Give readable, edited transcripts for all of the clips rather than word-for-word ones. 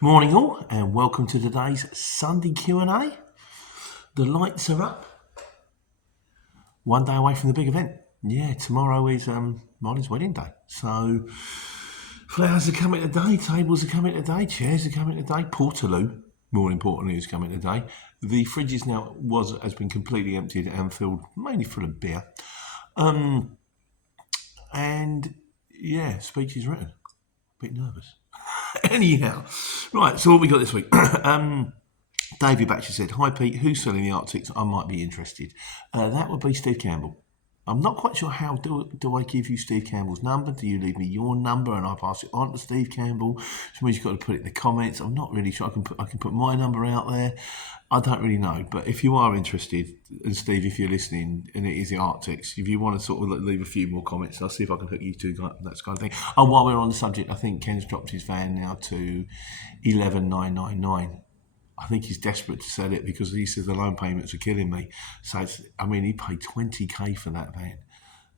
Morning all, and welcome to today's Sunday Q&A. The lights are up. One day away from the big event. Yeah, tomorrow is Molly's wedding day. So flowers are coming today, tables are coming today, chairs are coming today, Portaloo, more importantly, is coming today. The fridge has been completely emptied and filled mainly full of beer. And yeah, speech is written. Bit nervous. Anyhow, right, so what we got this week? David Batcher said, "Hi Pete, who's selling the Arctics? I might be interested." That would be Steve Campbell. I'm not quite sure how do I give you Steve Campbell's number? Do you leave me your number and I pass it on to Steve Campbell? Which means you've got to put it in the comments. I'm not really sure. I can put my number out there. I don't really know. But if you are interested, and Steve, if you're listening, and it is the Arctics, if you want to sort of leave a few more comments, I'll see if I can hook you to that kind of thing. Oh, while we're on the subject, I think Ken's dropped his van now to 11,999. I think he's desperate to sell it because he says the loan payments are killing me. So he paid 20k for that van,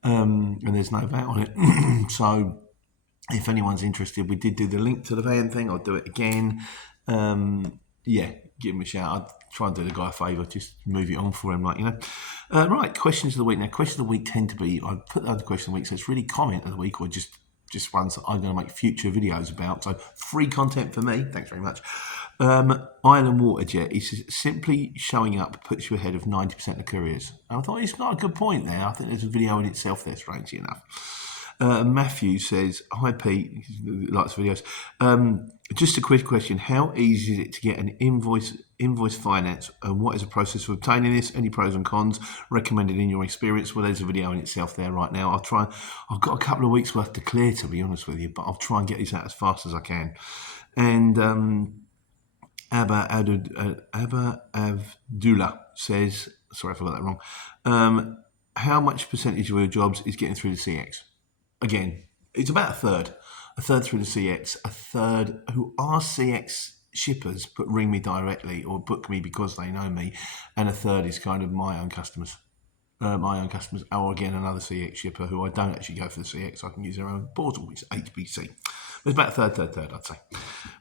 and there's no VAT on it. So if anyone's interested, we did do the link to the van thing. I'll do it again. Yeah, give him a shout. I'd try and do the guy a favour, just move it on for him, right, questions of the week. Now, questions of the week tend to be, I put the other question of the week, so it's really comment of the week or just ones that I'm going to make future videos about. So free content for me. Thanks very much. Island Waterjet, he says, simply showing up puts you ahead of 90% of couriers. And I thought it's not a good point there. I think there's a video in itself there, strangely enough. Matthew says, "Hi Pete, he likes videos. Just a quick question: how easy is it to get an invoice finance, and what is the process for obtaining this? Any pros and cons recommended in your experience?" Well, there's a video in itself there right now. I've got a couple of weeks worth to clear, to be honest with you, but I'll try and get this out as fast as I can. And Abba Avdullah says, sorry if I got that wrong. How much percentage of your jobs is getting through the CX? Again, it's about a third through the CX, a third who are CX shippers but ring me directly or book me because they know me, and a third is kind of my own customers. Or again, another CX shipper who I don't actually go for the CX, I can use their own portal, which is HBC. There's about a third, I'd say.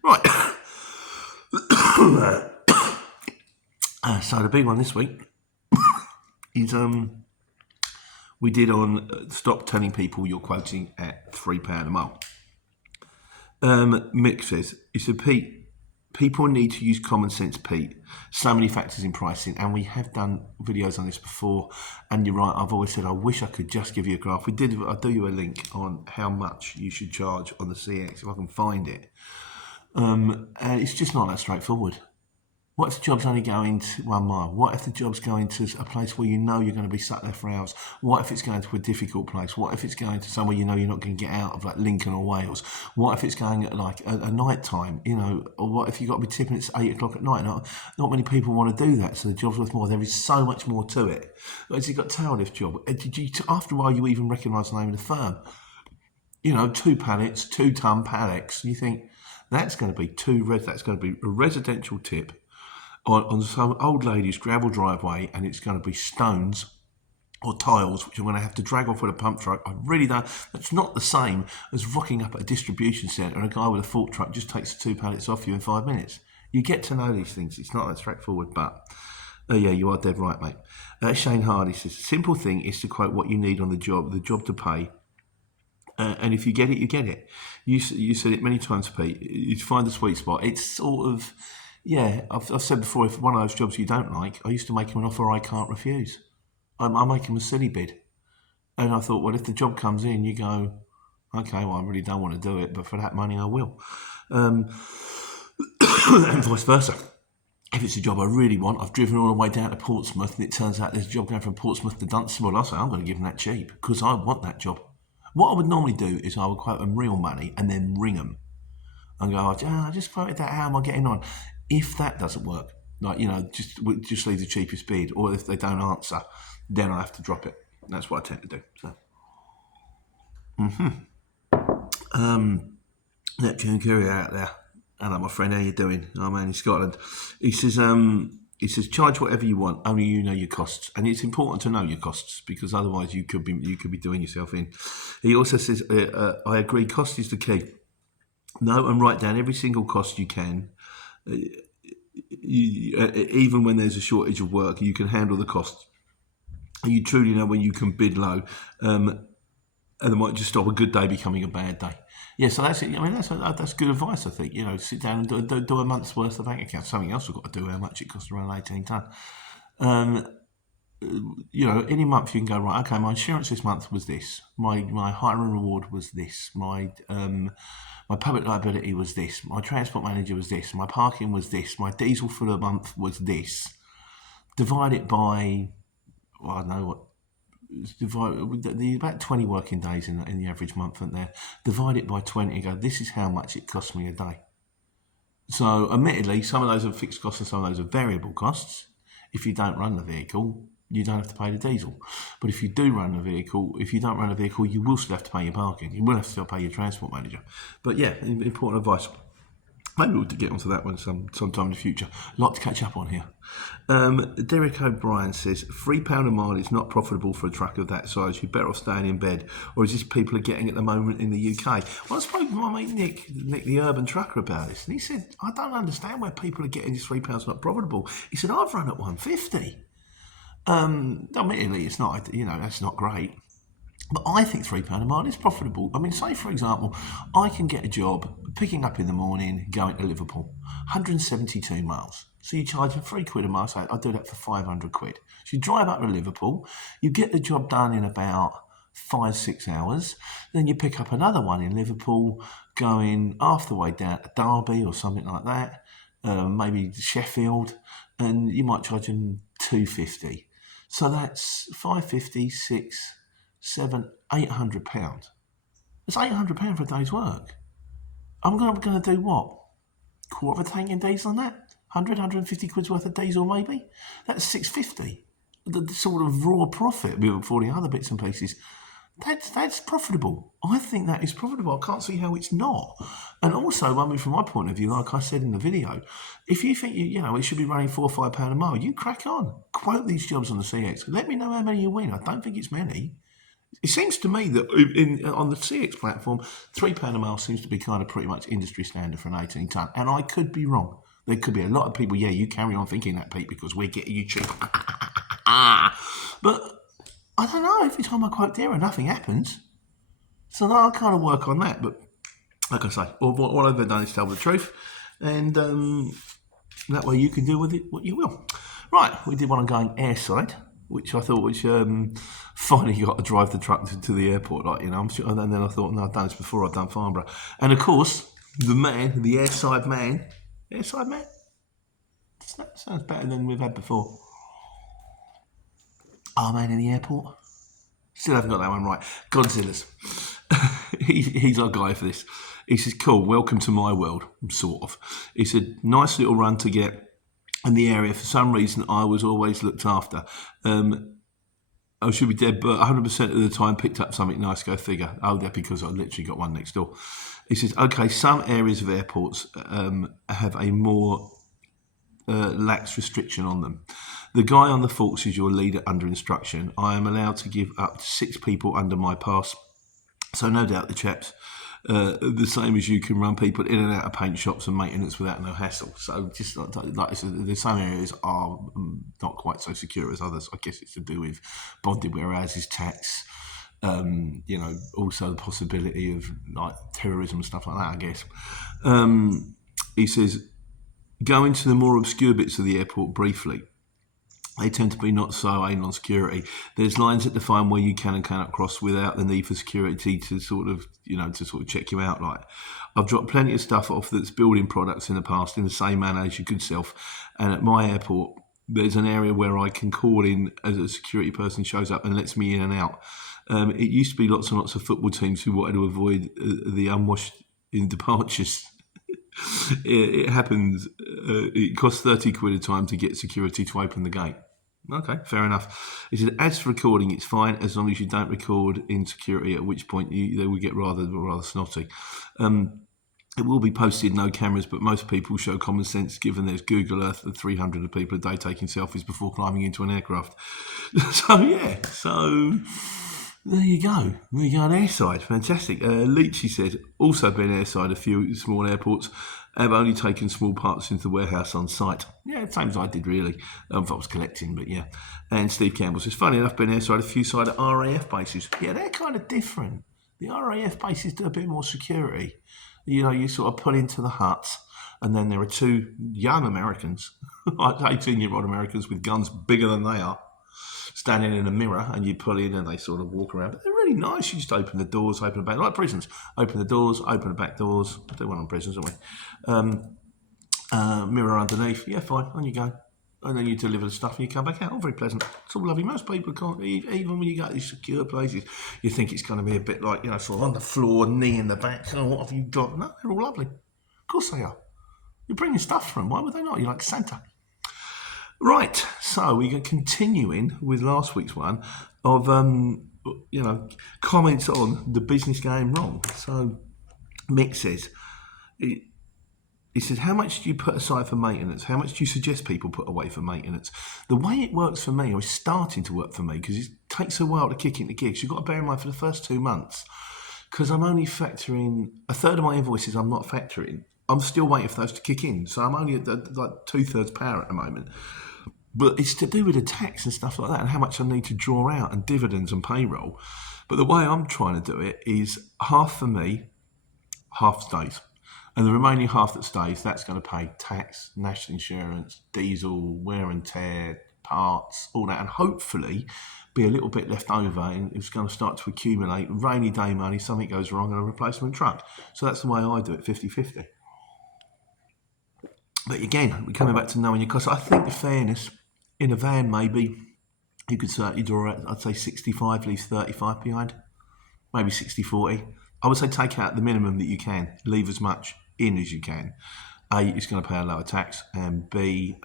Right. So the big one this week is we did on stop telling people you're quoting at £3 a mile. Mick says, he said, "Pete, people need to use common sense, Pete. So many factors in pricing, and we have done videos on this before, and you're right, I've always said I wish I could just give you a graph. I'll do you a link on how much you should charge on the CX if I can find it. And it's just not that straightforward. What if the job's only going to 1 mile? What if the job's going to a place where you know you're going to be sat there for hours? What if it's going to a difficult place? What if it's going to somewhere you know you're not going to get out of, like Lincoln or Wales? What if it's going at like a night time, or what if you've got to be tipping at 8 o'clock at night? Not many people want to do that, so the job's worth more. There is so much more to it. Has he got a tail lift job? After a while, you even recognise the name of the firm? 2 pallets, 2-ton pallets. You think that's going to be that's going to be a residential tip on some old lady's gravel driveway, and it's going to be stones or tiles which I'm going to have to drag off with a pump truck. I really don't. That's not the same as rocking up at a distribution centre and a guy with a fork truck just takes the 2 pallets off you in 5 minutes. You get to know these things. It's not that straightforward, but yeah, you are dead right, mate. Shane Hardy says, "Simple thing is to quote what you need on the job to pay. And if you get it, you get it." You said it many times, Pete. You find the sweet spot. It's sort of, yeah, I've said before, if one of those jobs you don't like, I used to make him an offer I can't refuse. I make him a silly bid. And I thought, well, if the job comes in, you go, okay, well, I really don't want to do it, but for that money, I will. And vice versa. If it's a job I really want, I've driven all the way down to Portsmouth, and it turns out there's a job going from Portsmouth to Dunstable. I say, I'm going to give them that cheap, because I want that job. What I would normally do is I would quote them real money and then ring them and go, I just quoted that, how am I getting on? If that doesn't work, just leave the cheapest bid, or if they don't answer, then I have to drop it. That's what I tend to do. So, Neptune Courier out there. Hello, my friend. How you doing? I'm in Scotland. He says, charge whatever you want. Only you know your costs, and it's important to know your costs because otherwise you could be doing yourself in. He also says, I agree. Cost is the key. No, and write down every single cost you can. Even when there's a shortage of work, you can handle the costs. You truly know when you can bid low, and it might just stop a good day becoming a bad day. Yeah, so that's it. I mean, that's good advice, I think. Sit down and do a month's worth of bank account. Something else we've got to do, how much it costs around 18 tonne. Any month you can go, right, okay, my insurance this month was this. My hire and reward was this. My public liability was this. My transport manager was this. My parking was this. My diesel for the month was this. Divide it by, I don't know what, about 20 working days in the average month, aren't there? Divide it by 20 and go, this is how much it costs me a day. So admittedly, some of those are fixed costs and some of those are variable costs. If you don't run the vehicle, you don't have to pay the diesel. But if you do run the vehicle, if you don't run the vehicle, you will still have to pay your parking. You will have to still pay your transport manager. But yeah, important advice. Maybe we'll get onto that one sometime in the future. A lot to catch up on here. Derek O'Brien says, £3 a mile is not profitable for a truck of that size. You're better off staying in bed. Or is this people are getting at the moment in the UK? Well, I spoke to my mate Nick, the urban trucker, about this. And he said, I don't understand where people are getting this £3 not profitable. He said, I've run at 150. Admittedly, it's not, that's not great. But I think £3 a mile is profitable. I mean, say, for example, I can get a job picking up in the morning, going to Liverpool, 172 miles. So you charge them £3 a mile, so I do that for 500 quid. So you drive up to Liverpool, you get the job done in about 5-6 hours, then you pick up another one in Liverpool, going half the way down to Derby or something like that, maybe Sheffield, and you might charge them £250. So that's 550, 6, 7, £800. It's £800 for a day's work. I'm going to do what? Quarter of a tank in diesel on that? 100, 150 quid's worth of diesel maybe? That's 650. The sort of raw profit before the other bits and pieces. That's profitable. I think that is profitable. I can't see how it's not. And also, I mean, from my point of view, like I said in the video, if you think it should be running £4 or £5 a mile, you crack on. Quote these jobs on the CX. Let me know how many you win. I don't think it's many. It seems to me that on the CX platform, £3 a mile seems to be kind of pretty much industry standard for an 18 tonne. And I could be wrong. There could be a lot of people, yeah, you carry on thinking that, Pete, because we're getting you cheap. But I don't know, every time I quote Dara, nothing happens. So I'll kind of work on that. But like I say, what I've done is tell the truth. And that way you can do with it what you will. Right, we did one on going airside, which I thought finally got to drive the truck to the airport. I'm sure, and then I thought, no, I've done this before, I've done Farnborough. And of course, the airside man, that sounds better than we've had before. Our man in the airport. Still haven't got that one right. Godzilla's. He's our guy for this. He says, cool, welcome to my world, sort of. He said, nice little run to get in the area. For some reason, I was always looked after. I should be dead, but 100% of the time picked up something nice, go figure. Oh, that's because I literally got one next door. He says, okay, some areas of airports have a more lax restriction on them. The guy on the forks is your leader under instruction. I am allowed to give up to 6 people under my pass. So no doubt the chaps, the same as you, can run people in and out of paint shops and maintenance without no hassle. So just like I said, there's some areas are not quite so secure as others. I guess it's to do with bonded warehouses, tax, also the possibility of like terrorism and stuff like that, I guess. He says, going to the more obscure bits of the airport briefly, they tend to be not so anal on security. There's lines that define where you can and cannot cross without the need for security to sort of check you out. Like, I've dropped plenty of stuff off that's building products in the past in the same manner as your good self. And at my airport, there's an area where I can call in as a security person shows up and lets me in and out. It used to be lots and lots of football teams who wanted to avoid the unwashed in departures. It happens. It costs 30 quid a time to get security to open the gate. Okay, fair enough. He said, as for recording, it's fine as long as you don't record in security, at which point they will get rather snotty. It will be posted, no cameras, but most people show common sense given there's Google Earth and 300 people a day taking selfies before climbing into an aircraft. So There you go. We go on airside. Fantastic. Leachy said, also been airside a few small airports. Have only taken small parts into the warehouse on site. Yeah, same as I did really. If I was collecting, but yeah. And Steve Campbell says, funny enough, been airside a few side at RAF bases. Yeah, they're kind of different. The RAF bases do a bit more security. You know, you sort of pull into the huts, and then there are two young Americans, like 18-year-old Americans with guns bigger than they are, standing in a mirror, and you pull in and they sort of walk around. But they're really nice. You just open the doors, open the back, like prisons. Open the doors, open the back doors. We do one on prisons, don't we? Mirror underneath. Yeah, fine. On you go. And then you deliver the stuff and you come back out. All very pleasant. It's all lovely. Most people can't, even when you go to these secure places, you think it's going to be a bit like, you know, sort of on the floor, knee in the back. Oh, what have you got? No, they're all lovely. Of course they are. You're bringing stuff from them. Why would they not? You're like Santa. Right, so we're continuing with last week's one of, comments on the business going wrong. So Mick says, he says, how much do you put aside for maintenance? How much do you suggest people put away for maintenance? The way it works for me, or it's starting to work for me, because it takes a while to kick into gear. You've got to bear in mind for the first 2 months, because I'm only factoring, a third of my invoices I'm not factoring. I'm still waiting for those to kick in. So I'm only at like 2/3 power at the moment. But it's to do with the tax and stuff like that and how much I need to draw out and dividends and payroll. But the way I'm trying to do it is half for me, half stays. And the remaining half that stays, that's going to pay tax, national insurance, diesel, wear and tear, parts, all that. And hopefully be a little bit left over and it's going to start to accumulate rainy day money, something goes wrong and a replacement truck. So that's the way I do it, 50-50. But again, we're coming back to knowing your costs. I think the fairness, in a van maybe, you could certainly draw out, I'd say 65, leave 35 behind. Maybe 60-40. I would say take out the minimum that you can. Leave as much in as you can. A, it's going to pay a lower tax. And B,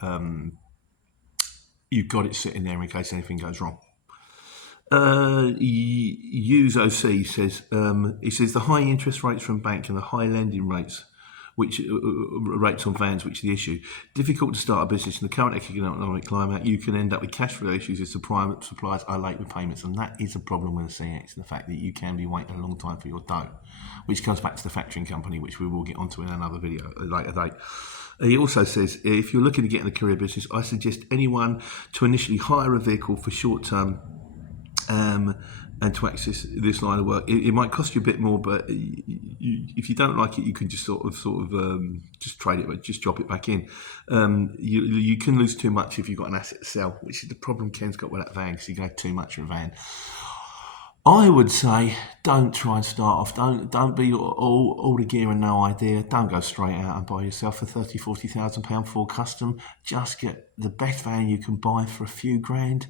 you've got it sitting there in case anything goes wrong. Use OC says, he says the high interest rates from bank and the high lending rates which rates on vans, which is the issue. Difficult to start a business in the current economic climate. You can end up with cash flow issues if suppliers are late with payments, and that is a problem with the CX. The fact that you can be waiting a long time for your dough, which comes back to the factoring company, which we will get onto in another video at a later date. He also says, if you're looking to get in the courier business, I suggest anyone to initially hire a vehicle for short term and to access this line of work. It might cost you a bit more, but if you don't like it, you can just sort of just trade it, but just drop it back in. You can lose too much if you've got an asset to sell, which is the problem Ken's got with that van, because you go too much for a van. I would say don't try and start off. Don't be all the gear and no idea. Don't go straight out and buy yourself a £30,000-40,000 Ford Custom. Just get the best van you can buy for a few grand.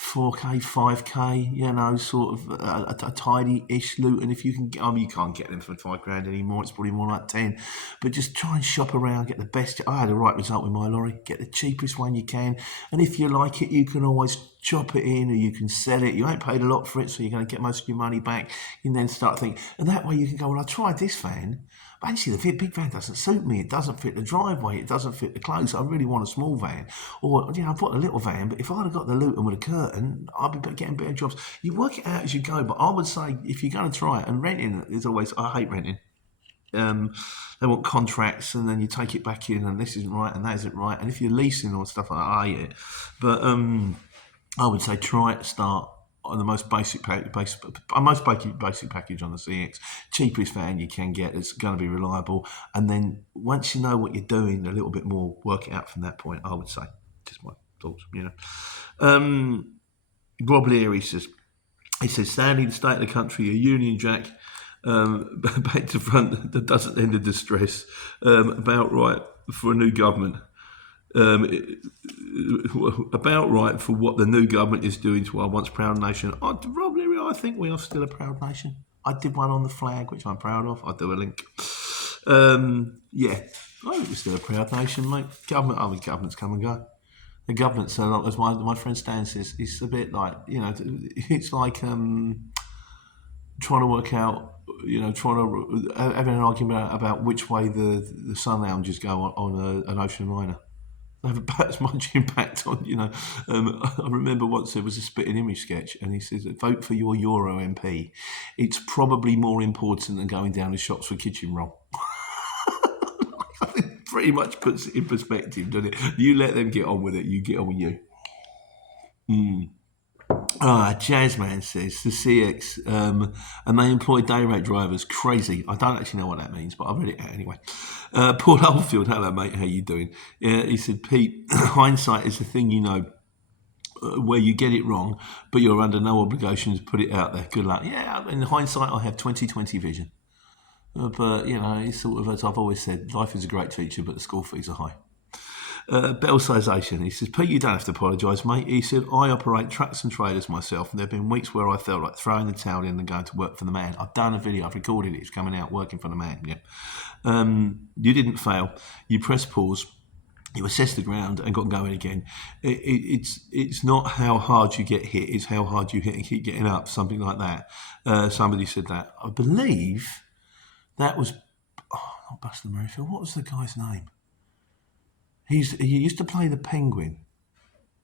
4K, 5K, you know, sort of a tidy-ish loot. And if you can, you can't get them for £5,000 anymore. It's probably more like 10. But just try and shop around, get the best. I had a right result with my lorry. Get the cheapest one you can. And if you like it, you can always chop it in, or you can sell it. You ain't paid a lot for it, so you're going to get most of your money back. And then start thinking, and that way you can go, well, I tried this van, but actually the big van doesn't suit me. It doesn't fit the driveway. It doesn't fit the clothes. I really want a small van. Or, you know, I've got a little van, but if I'd have got the Luton with a curtain, I'd be getting better jobs. You work it out as you go, but I would say if you're going to try it, and renting is always, I hate renting. They want contracts, and then you take it back in, and this isn't right, and that isn't right. And if you're leasing or stuff like that, I hate it. But I would say try it, start on the most basic package on the CX, cheapest van you can get. It's going to be reliable, and then once you know what you're doing a little bit more, work it out from that point. I would say, just my thoughts, you know. Rob Leary says, sadly, the state of the country, a Union Jack, back to front, that doesn't end in distress. About right for a new government. About right for what the new government is doing to our once proud nation. Rob Leary, I think we are still a proud nation. I did one on the flag, which I'm proud of. I'll do a link. Yeah, I think we're still a proud nation, mate. Governments come and go. The governments are, as my friend Stan says, it's a bit like, you know, it's like trying to work out, you know, having an argument about which way the sun lounges go on an ocean liner. have about as much impact on, I remember once there was a Spitting Image sketch and he says, vote for your Euro MP. It's probably more important than going down the shops for kitchen roll. I think it pretty much puts it in perspective, doesn't it? You let them get on with it, you get on with you. Jazzman says the CX, and they employ day rate drivers. Crazy. I don't actually know what that means, but I read it out anyway. Paul Oldfield, hello mate, how you doing? He said, Pete, hindsight is the thing where you get it wrong, but you're under no obligation to put it out there. Good luck. Yeah, in hindsight, I have 20/20 vision. But it's sort of, as I've always said, life is a great teacher, but the school fees are high. Belsization, he says, Pete, you don't have to apologise, mate. He said, I operate trucks and trailers myself, and there have been weeks where I felt like throwing the towel in and going to work for the man. I've done a video, I've recorded it, it's coming out, working for the man. Yeah. You didn't fail. You press pause. You assess the ground and got going again. It's not how hard you get hit, it's how hard you hit and keep getting up, something like that. Somebody said that. I believe that was, not Buster Merrifield, what was the guy's name? He used to play the Penguin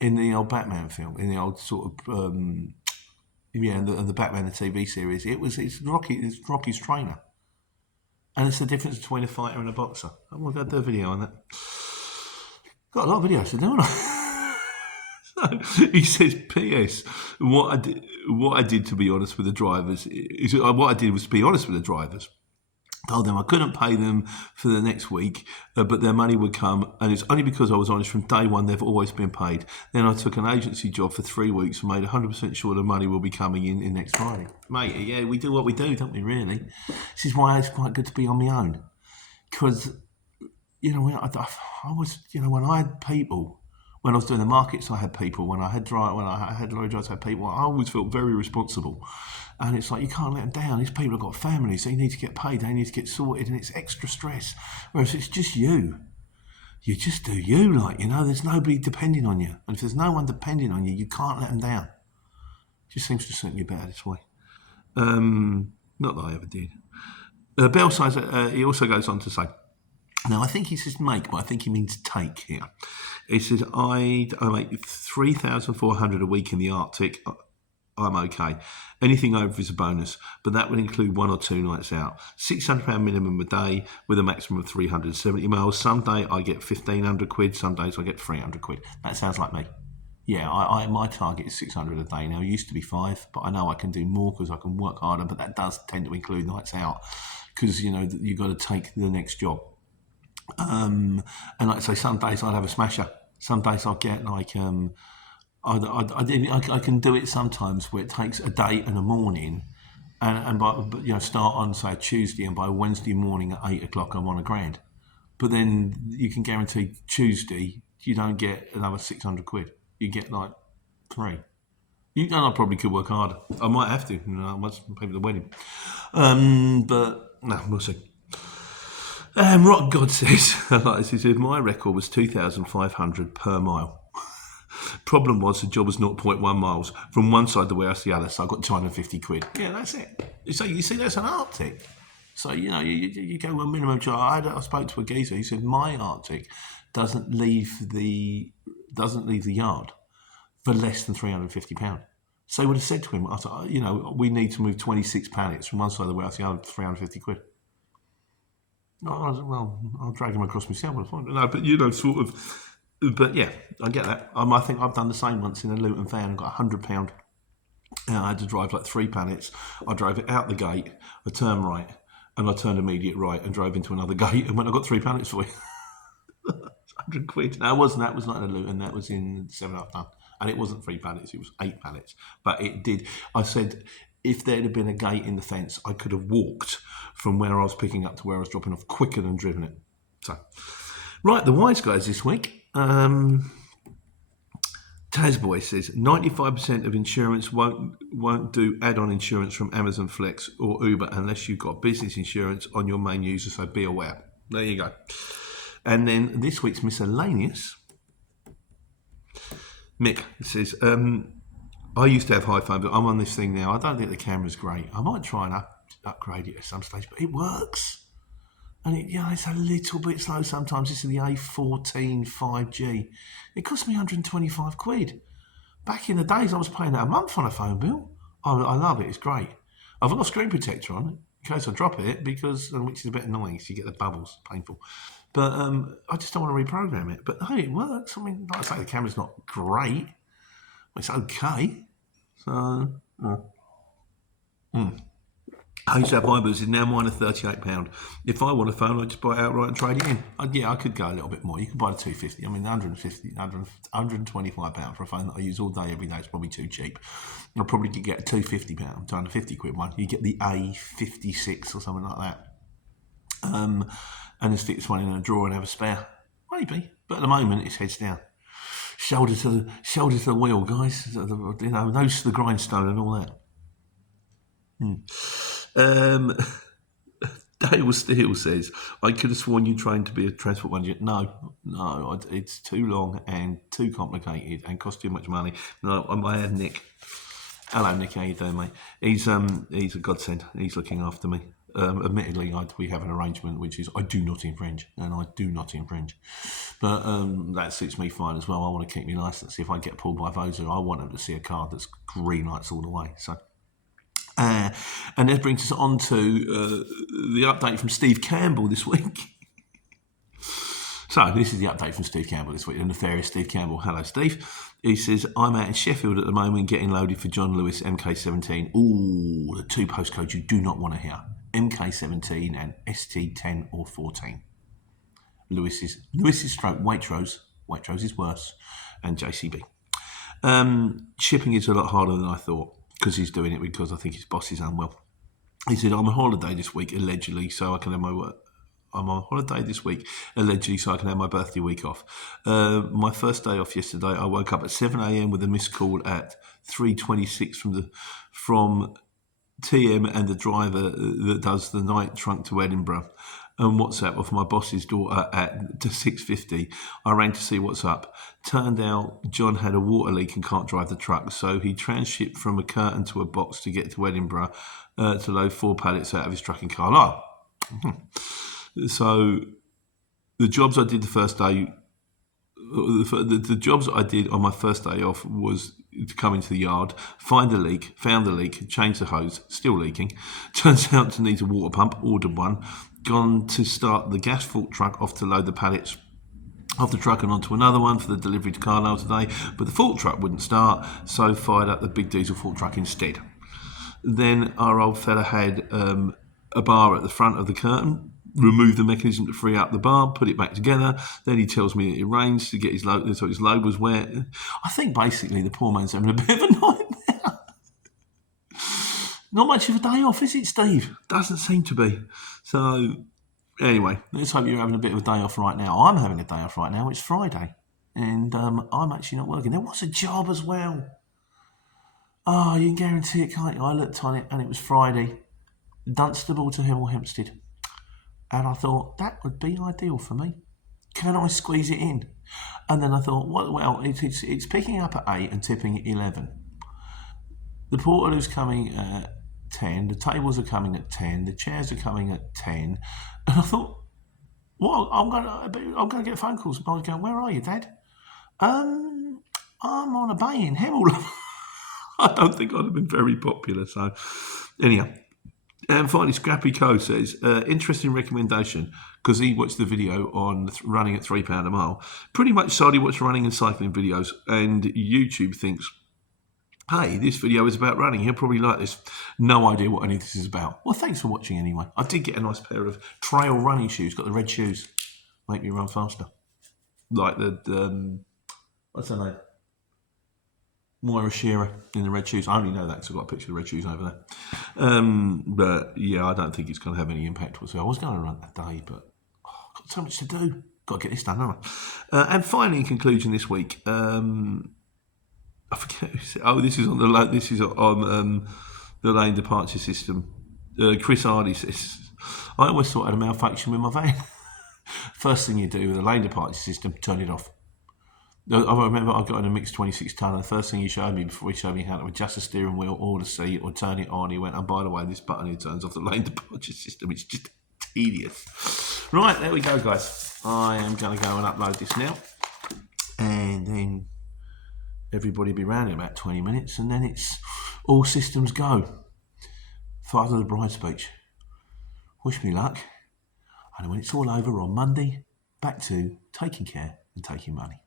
in the old Batman film, in the old sort of the Batman the TV series. It's Rocky's trainer, and it's the difference between a fighter and a boxer. I'm gonna do a video on that. Got a lot of videos to do, haven't I? So he says, P.S. What I did to be honest with the drivers is what I did was to be honest with the drivers. Told them I couldn't pay them for the next week, but their money would come, and it's only because I was honest from day one. They've always been paid. Then I took an agency job for 3 weeks and made 100% sure the money will be coming in next Friday. Mate, yeah, we do what we do, don't we, really? This is why it's quite good to be on my own. Because, I was, when I had people, when I was doing the markets, I had people. When I had lorry drivers, I had people. I always felt very responsible. And it's like, you can't let them down. These people have got families. They need to get paid. They need to get sorted. And it's extra stress. Whereas it's just you. You just do you, there's nobody depending on you. And if there's no one depending on you, you can't let them down. It just seems to suit you better this way. Not that I ever did. Bell says, he also goes on to say, now I think he says make, but I think he means take here. He says, I make 3,400 a week in the Arctic. I'm okay. Anything over is a bonus, but that would include 1 or 2 nights out. £600 minimum a day with a maximum of 370 miles. Some day I get 1,500 quid, some days I get 300 quid. That sounds like me. Yeah, my target is 600 a day now. It used to be 5, but I know I can do more because I can work harder, but that does tend to include nights out because, you've got to take the next job. And like I say, some days I'd have a smasher. Some days I'll get I can do it sometimes where it takes a day and a morning, and start on say Tuesday, and by Wednesday morning at 8 o'clock I'm on £1,000. But then you can guarantee Tuesday you don't get another 600 quid. You get like 3. I probably could work harder. I might have to. I must pay for the wedding. But no, we'll see. Rock God says, he said, my record was 2,500 per mile. Problem was the job was 0.1 miles from one side of the warehouse to the other, so I got 250 quid. Yeah, that's it. So you see, that's an Arctic. So you go with a minimum charge. I spoke to a geezer. He said my Arctic doesn't leave the yard for less than £350. So I would have said to him, I thought, we need to move 26 pallets from one side of the warehouse to the other for 350 quid. Well, I'll drag him across myself. No, but sort of. But yeah, I get that. I think I've done the same once in a Luton van. I got £100. I had to drive like 3 pallets. I drove it out the gate, I turned right, and I turned immediate right and drove into another gate. And when I got 3 pallets for you, 100 quid. No, that was not in a Luton. That was in 7.5 ton, and it wasn't 3 pallets. It was 8 pallets. But it did. I said, if there had been a gate in the fence, I could have walked from where I was picking up to where I was dropping off quicker than driven it. So, right, the wise guys this week. Tazboy says 95% of insurance won't do add-on insurance from Amazon Flex or Uber unless you've got business insurance on your main user, so be aware. There you go. And then this week's miscellaneous. Mick says, I used to have iPhone, but I'm on this thing now. I don't think the camera's great. I might try and upgrade it at some stage, but it works. And it's a little bit slow sometimes. This is the A14 5G. It cost me 125 quid. Back in the days, I was paying that a month on a phone bill. I love it. It's great. I've got a screen protector on it in case I drop it, which is a bit annoying because you get the bubbles. Painful. But I just don't want to reprogram it. But hey, it works. I mean, like I say, the camera's not great. It's okay. So, HSAP Hybrids is now mine at £38. If I want a phone, I just buy it outright and trade it in. I could go a little bit more. You could buy the 250. I mean, £125 for a phone that I use all day, every day. It's probably too cheap. I probably could get a £250, £250 one. You get the A56 or something like that. And then stick this one in a drawer and have a spare. Maybe. But at the moment, it's heads down. Shoulder to the wheel, guys. Nose to the grindstone and all that. Dale Steele says, I could have sworn you trained to be a transport manager. No, it's too long and too complicated and cost too much money. No, I had Nick. Hello, Nick. How you doing, mate? He's a godsend. He's looking after me. Admittedly, we have an arrangement which is I do not infringe, but that suits me fine as well. I want to keep my licence. If I get pulled by VOSA, I want them to see a card that's green lights all the way. So. And that brings us on to the update from Steve Campbell this week. So this is the update from Steve Campbell this week, the nefarious Steve Campbell. Hello, Steve. He says, I'm out in Sheffield at the moment getting loaded for John Lewis MK17. Ooh, the two postcodes you do not want to hear. MK17 and ST10 or 14. Lewis's stroke Waitrose is worse, and JCB. Shipping is a lot harder than I thought, because he's doing it because I think his boss is unwell. He said, I'm on holiday this week, allegedly, so I can have my work. I'm on holiday this week, allegedly, so I can have my birthday week off. My first day off yesterday, I woke up at 7 a.m. with a missed call at 3:26 from TM and the driver that does the night trunk to Edinburgh, and WhatsApp of my boss's daughter at 6:50. I rang to see what's up. Turned out John had a water leak and can't drive the truck, so he transshipped from a curtain to a box to get to Edinburgh to load 4 pallets out of his truck in Carlisle. So the jobs I did the first day, the jobs I did on my first day off was to come into the yard, found the leak, change the hose, still leaking. Turns out to need a water pump, ordered one. Gone to start the gas fork truck off to load the pallets off the truck and onto another one for the delivery to Carlisle today, but the fork truck wouldn't start, so fired up the big diesel fork truck instead. Then our old fella had a bar at the front of the curtain, removed the mechanism to free up the bar, put it back together. Then he tells me that it rains to get his load, so his load was wet. I think basically the poor man's having a bit of a nightmare. Not much of a day off, is it, Steve? Doesn't seem to be. So, anyway, let's hope you're having a bit of a day off right now. I'm having a day off right now. It's Friday, and I'm actually not working. There was a job as well. Oh, you can guarantee it, can't you? I looked on it, and it was Friday. Dunstable to Hemel Hempstead. And I thought, that would be ideal for me. Can I squeeze it in? And then I thought, well, it's picking up at 8 and tipping at 11. The portaloo's coming at 10. The tables are coming at 10. The chairs are coming at 10. And I thought, well, I'm going to get phone calls. I was going, where are you, Dad? I'm on a bay in Hemel. I don't think I'd have been very popular. So, anyhow. And finally, Scrappy Co says, interesting recommendation, because he watched the video on running at £3 a mile. Pretty much solely watched running and cycling videos, and YouTube thinks, hey, this video is about running. He'll probably like this. No idea what any of this is about. Well, thanks for watching anyway. I did get a nice pair of trail running shoes, got the red shoes. Make me run faster. Like the what's her name? Moira Shearer in the red shoes. I only know that because I've got a picture of the red shoes over there. But yeah, I don't think it's going to have any impact whatsoever. I was going to run that day, but I've got so much to do. Got to get this done, haven't I? And finally, in conclusion this week, I forget who said, this is on the lane departure system. Chris Hardy says, I always thought I had a malfunction with my van. First thing you do with a lane departure system, turn it off. I remember I got in a mixed 26 tonne, and the first thing he showed me before he showed me how to adjust the steering wheel or the seat or turn it on, he went, and by the way, this button here turns off the lane departure system. It's just tedious. Right, there we go, guys. I am going to go and upload this now, and then everybody will be around in about 20 minutes, and then it's all systems go. Father of the bride speech. Wish me luck. And when it's all over on Monday, back to taking care and taking money.